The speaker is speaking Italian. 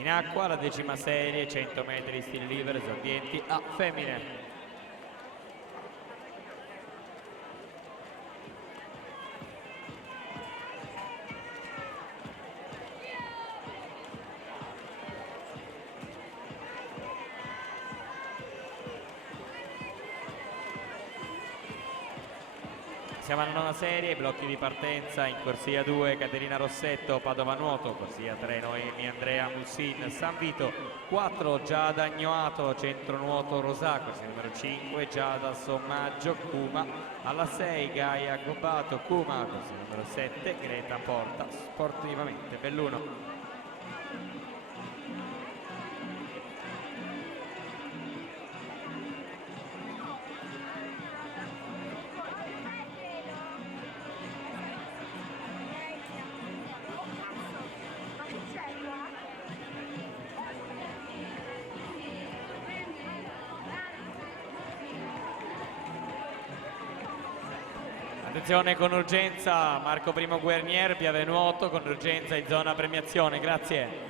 In acqua la 10ª serie, 100 metri stile libero, esordienti a femmine. Siamo alla 9ª serie, blocchi di partenza in corsia 2 Caterina Rossetto, Padova Nuoto, corsia 3 Noemi Andrea Mussin, San Vito, 4 Giada Agnoato, Centro Nuoto Rosà, corsia numero 5 Giada Sommaggio, Cuma, alla 6 Gaia Gobbato, Cuma, corsia numero 7 Greta Porta, sportivamente Belluno. Attenzione con urgenza Marco Primo Guernier, Piave Nuoto con urgenza in zona premiazione, grazie.